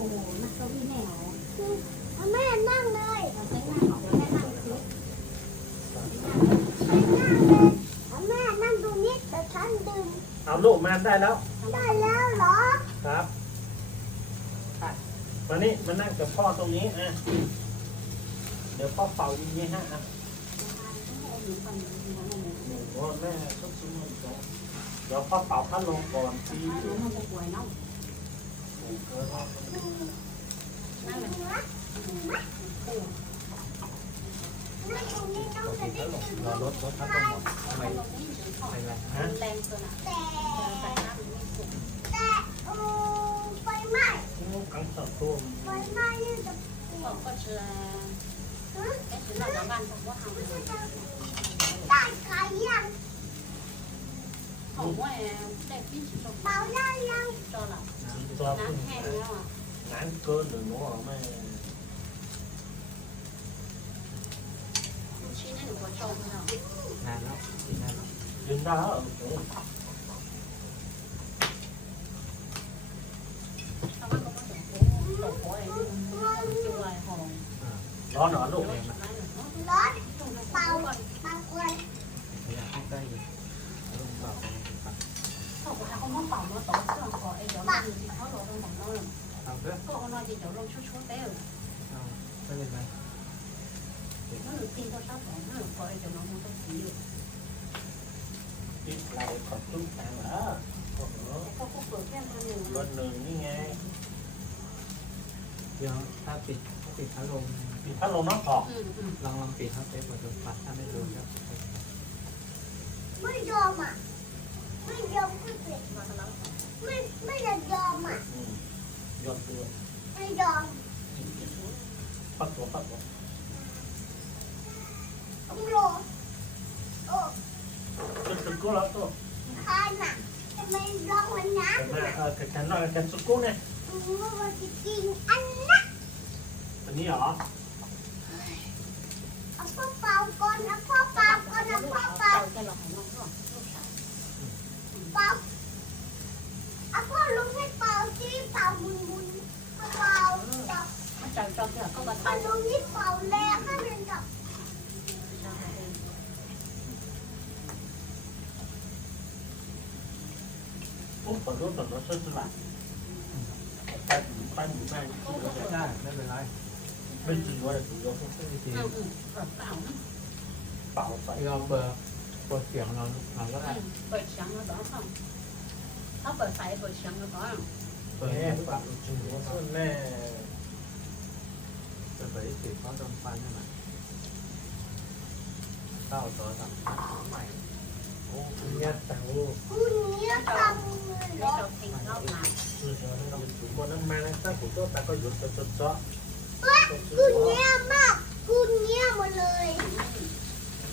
อ้โหนักเก้าอี้แนวเอาแม่นั่งเลยเราใช้งานออกมาแค่นั่งซิเอาแม่นั่งตรงนี้แต่ฉันดื่มเอาลูกมาได้แล้ว ได้แล้วเหรอครับมานี่มานั่งกับพ่อตรงนี้อะเดี๋ยวพ่อเป่าอย่างนี้ฮะอะโอ้แม่ก็ซื้อมาอีกแล้วเดี๋ยวพ่อเป่าพัดลมก่อนทีมันจะป่วยเนาะ รงนี้น้องจะได้ดื่มรอรถรถพัดลมทำไมตรงนี้ถึงถอดไม่ไรฮะแรงเกินอะแต่ใส่น้ำไม่สุกแต่โอ้ไฟไหม้กังสับตัวไฟไหม้นี่จะบอกก็เชื่อไอ้ถึงเราจะบ้านผมว่าทำได้ขายยัง ของว่าแต่พี่ชิบเปล่าได้ยังจอหลับน้ำตัวพึ่งน้ำแห้งาบอกเขาไม่เป่ามาต่อเครื่องก่อไอ้เดี๋ยวมันที่เขาหลอกมันบอกเราเอาเพื่อก็เอาหน่อยเดี๋ยวลงชั่วๆเต้เอาไม่เป็นไรมันตีตัวชอบของมันก่อนไอ้เดี๋ยวน้องมันต้องสีติดเราขอบตุ้งแต่แล้วโอ้โหเขาก็เปิดแค่มหนึ่งรถหนึ่งนี่ไง เดี๋ยวถ้าปิดถ้าปิดพัดลมติดพัดลมน้องออกอืมอืมลองลองปิดครับเซฟกดโดปัดถ้าไม่โดนครับ ไม่ยอมอะไม่ ยอมก็เสร็จมาแล้วไม่ไม่จะยอมอะอืมยอดตัวไม่ยอมปัดตัวปัดตัวต้องรอโอ้จะสุดกูแล้วตัวทานอะทำไมร้องวันน้แต่มาเออแต่ฉันนอนกันสุดกูเนี่ยำเมื่อวันที่กินอันนั้นอันนี้เหรอเอาพ่อเป่าก่อนนะพ่อเป่าก่อนนะพ่อเป่าเต่าจะหลอกให้น้องก่อนลูกชาย เป่าเอาพ่อลุงให้เป่าสิเป่ามุนมุนอเป่าเป่ามันจับจับเดี๋ยวก็มาพ่อทำลุงนี่เป่าแรงให้มันกับปุ๊บเปิดรถเปิดรถช่วยสลัดไปไปหมู่บ้านได้ไม่เป็นไรไม่จริงว่าจะถูกยกไม่มีทีอืมอืมเปล่านะเป่าใส่เราเบอร์ กดเสียงเราเราก็ได้เปิดเสียงแล้วก็เขาเขาเปิดไฟเปิดเสียงแล้วก็เปิดแม่หรือเปปัล่าดจริงว่าแม่เปิดเผยติดเพราะโดนฟันใช่ไหมเข้าตัวสั่งใหม่โอ้เนี่ยแต่งลูกคุณเนี่ยตังเลยให้เราทิ้งรอบหลังคือจะให้เราถูกบนนั้นมาแล้วถ้าถูกก็แต่ก็หยุดจะจดจ่อคุณเนี่ยมากคุณเนี่ยหมดเลย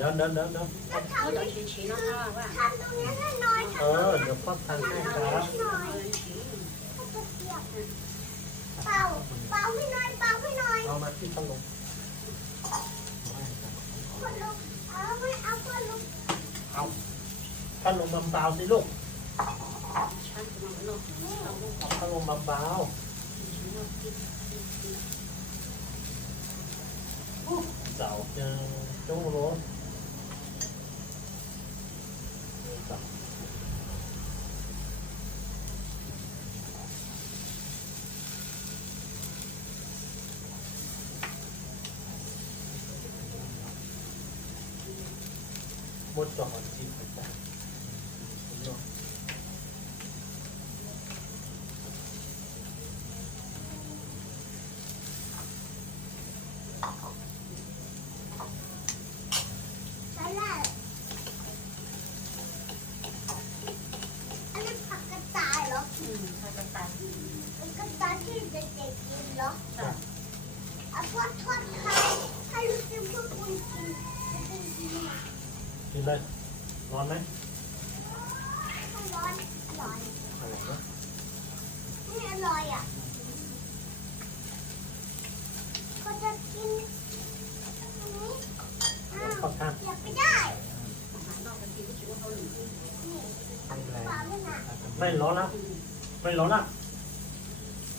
ดินเดินเดินเดินแล้วเขาทำดอกชี้ๆนะว่าทำตรงนี้ให้หน่อยเอทำตรงอนี้เดี๋ยวพ่อทันให้ครับให้หน่อยให้ตะเกียบเป่าเป่าให้หน่อยเป่าให้หน่อยเอามาที่พัดลมพ่อลุงเอาไม่เอาพ่ลุงเอาพัดลมเบาๆสิลูกฉันจะมาลงเราลูกเอาพัดลมเบาๆเจ้าจะจู้รถจับหมด จอดที่ประจำใช่แล้วอันนี้ผักกระต่ายเหรอ อืมใครจะตัด เป็นกระต่ายที่เด็กๆกินเหรอ ตัด เอาพ่อทอดไข่ให้ลูกกินพวกคุณกินจะกินกินไหม นเลยร้อนไหม ร้อนร้อน อร่อยนะ นี่อร่อยอะก็จะกินอันนี้อ้าว ขอบทาน อย่า ไม่ร้อนแล้วไม่ร้อนแล้ว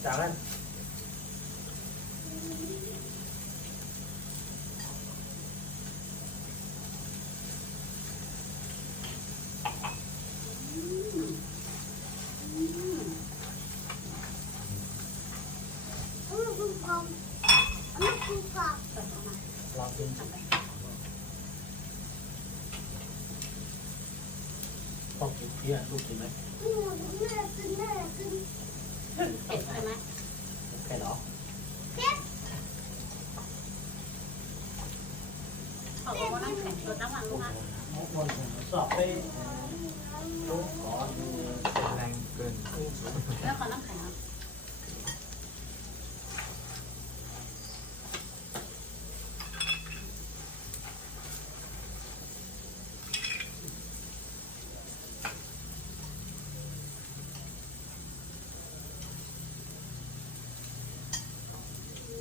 จากนั้นอืมคุณกองอันนี้คุณกองเติมเข้ามาลองกิน ทำไป พ่อกินเพี้ยลูกกินไหมอืมแม่กินแม่กินเผ็ดใช่ไหมแค่หรอเผ็ดเขาบอกว่าน้ำแข็งลดน้ำมันลูกนะมันสอบไปลูกขอแรงเกินแล้วเขาน้ำแข็งอะ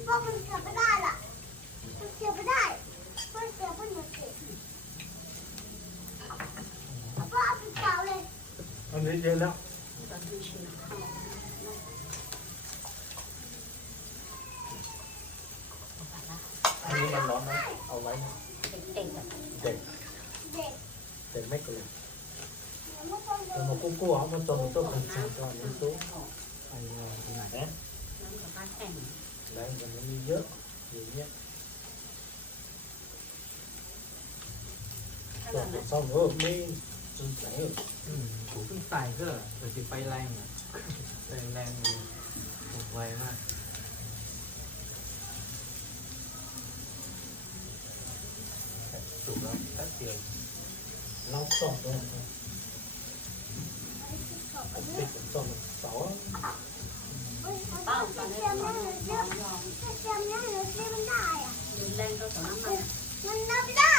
พ่อมันเสียไม่ได้ล่ะมันเสียไม่ได้มันเสียไม่หมดเลยพ่อเอาไปเผาเลย อันนี้เย็นแล้วตอนที่ชิมข้าวอันนี้มันร้อนไหมเอาไว้นะเด็กๆแบบเด็กเด็กเด็กไม่เกินเดี๋ยวมันต้องเดิแต่นมากู้กู้เขามาตรงต้องขันชันก่อนนี่ตู้อันนี้เราที่ไหนนะน้ำกับปลาแข็งแรงมันมีเยอะอย่างเงี้ยถ้าตัวแบบนั้นซ่ อมเออไม่จนไหนอืมผมเพิ่งใส่เพื่อแต่สิไฟแรงอะแรงแรงหมดไวมากถูกแล้วแป๊บเดียวเราซ่อมด้วยติดซ่อมเสาเป้าตอนนี้เสียร้ไม่อนหนูเสีร้ยอนยอมเสียไม่หนูเสียมันได้อะรุนแรงก็ต่อน้ำมันมันนับได้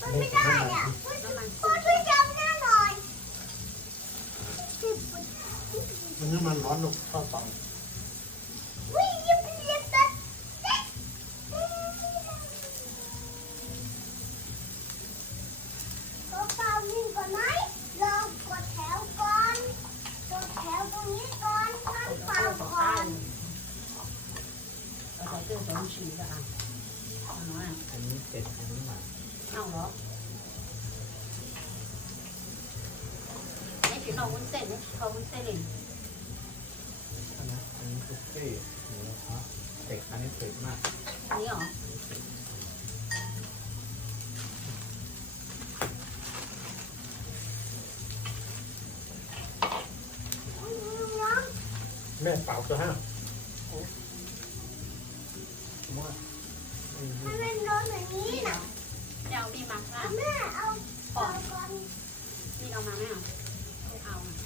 มันไม่ได้อะ น้ำมัน พ่อช่วยจำหน้าหน่อยสิบ มันนี่มันร้อนลูกข้าวตองวิ่งยิบยิบตัดก็เป่านิ่งก่อนไหมรอกดแถวก่อนกดแถวตรงนี้ก่อนนั่งเป่าต่อก่อต้านนเราใส่เสื้อสองฉีกอะค่ะเอาน้อยอะอันนี้เสร็จอันนี้หมาเอาเหรอไม่ถึงเอาวุ้นเส้นเอาวุ้นเส้นเลย อันนี้อันนี้คุกกี้หมูฮะเด็กอันนี้เผ็ดมากอันนี้เหรอน้องแม่เปล่าตัวห้ามั่วอืมให้มันร้อนแบบนี้นะเดี๋ยวมีมาค่ะแม่เอาเป่าก่อนนี่เอามาไหมอะไม่เอาอะเอา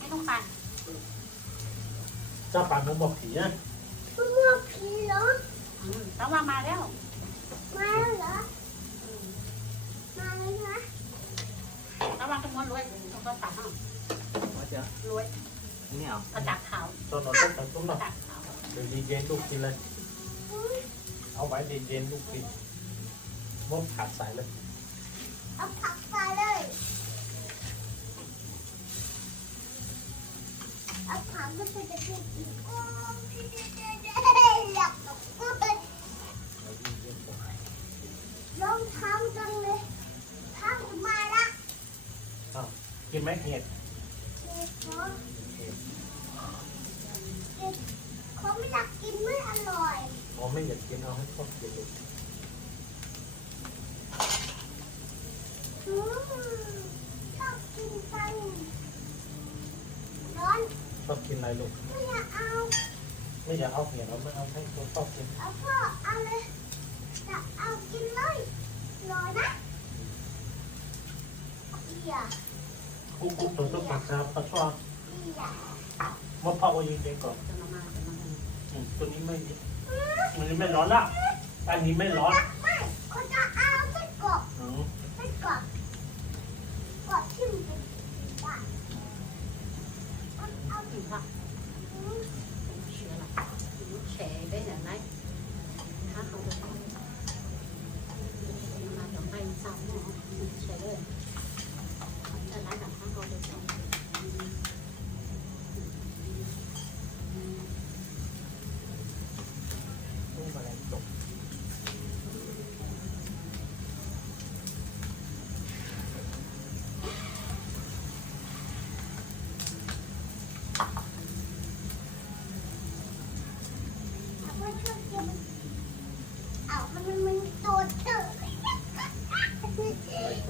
มันต้องมาไปเอามีดไม่ต้องไปเจ้าป่านผมบอกผีนะเมื่อผีเหรออืมต้องว่ามาแล้วมาแล้วเหรออืมมาแล้วนะต้องวางตรงม้วนรวยตรงก็ตัดห้องว่าจะรวยอันนี้เหรอกระดักขาวตอนนอนต้นแต่ต้นกหน่ระอยดักขาวเดี๋ยวดีเย็นลูกกินเลย เอาไว้ดีเย็นลูกกินมดขาดสายเลยเอาผักใส่ กินไหมเห็ดเห็ดเขาไม่อยากกินไม่อร่อยอ๋อไม่อยากกินเอาให้พ่อกินเลย ชอบกินอะไรลูกไม่อยากเอาไม่อยากเอาเห็ดเราไม่เอาให้คนชอบกินเอาพ่อเอาเลยจะเอากินเลยรอนะอีอะกุ๊กกุ๊กตัวตุ๊กตาครับปลาช่อนอีอะมะพร้าวยิงเองก่อนจะมามาจะมามาอืมตัวนี้ไม่ มันไม่ร้อนละอันนี้ไม่ร้อน ไม่เขาจะเอาไส้กรอก อืม ไส้กรอกกรอกที่มันเป็นว่าเอาเอา ถึงค่ะ อืม เชื่อละแฉได้อย่างไรถ้าเขาจะต้องมาทำให้ซ้ำเนาะแฉเลยแต่ร้านแบบถ้าเขาจะต้อง ลูกแมลงตก เอาไว้ช่วยกินเอามันมันมันโดดเถอะ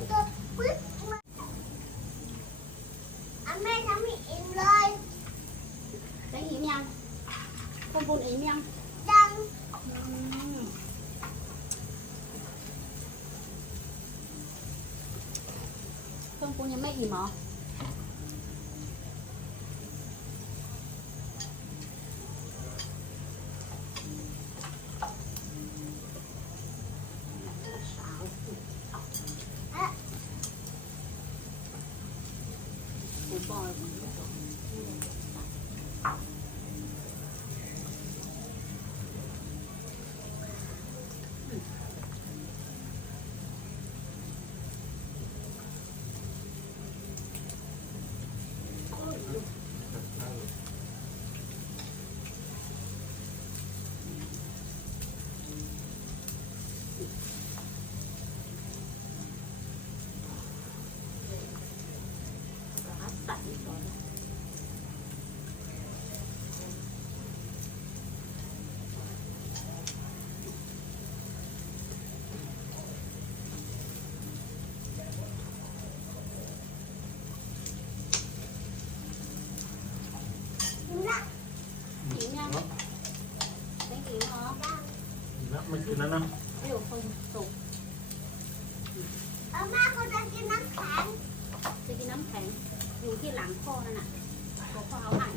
โดดปึ๊บมาอะแม่ทำให้อิ่มเลย ได้อิ่มยังคนบุญอิ่มยัง ดัง เครื่องปรุงยังไม่อิ่มเหรอสาว อะ คุณบอย ตัดอีกก่อน อิ่มละ อิ่มยังได้อิ่มเหรอ นะมันกินแล้วนะ เดี๋ยวคนสุก เอาแม่เขาจะกินน้ำแข็ง จะกินน้ำแข็งอยู่ ที่หลังพ่อนั่นน่ะพ่อพ่อเอาให้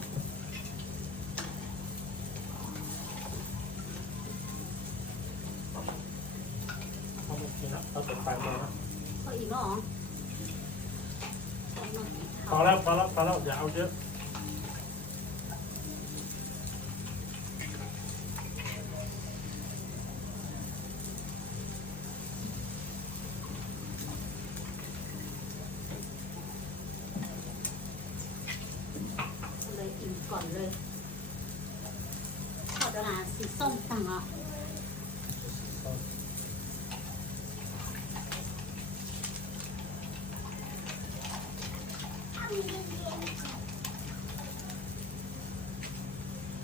เขาไม่กินแล้วเขาจะไปหมดแล้วพ่ออิ่มแล้วเหรอพอแล้วพอแล้วพอแล้วอย่าเอาเยอะ เลยอิ่ม ก่อนเลยทอดกระดาสีส้มต่างอะทำเย็นๆ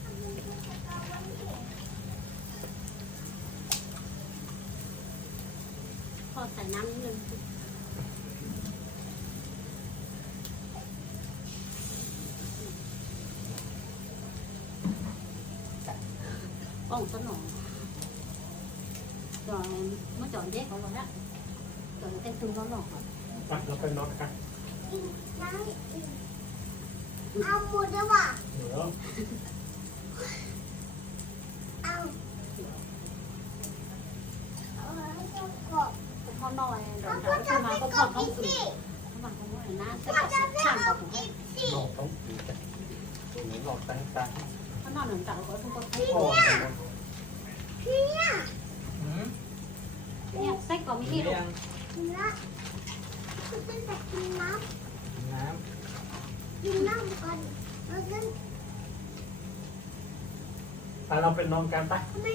ทำเย็นๆสตรอเบอรี่พ่อใส่น้ำนิดนึง องสนองจอยเมื่อจอยเด็กเขาบอกแล้วจอยเต้นตึงเขาหลอกอะไปเราไปนอนกันเอาหมดเลยว่ะเดี๋ยวเอาเอาให้เจ้ากบพ่อน้อยเดี๋ยวเอาเดี๋พ่อจะขึ้นไม่มาก็กพ่อบท้องอีกอืดสิเขาบอกเขาว่าหน้าจะพ่อตัดจะไม่ข้างเอากับอีกสิหลอกต้องตีกันหรือหลอกตั้งตาเขานอนหนึ่งจากเขาทุกคนพ่อพี่ เนี่ยหืมเนี่ยไส้กรอกมีกิที่นลูกยังกินละคุณจะจะกินน้น้ำกินน้ำก่อนแล้วก็ไปเราไปนอนกันไปทำไม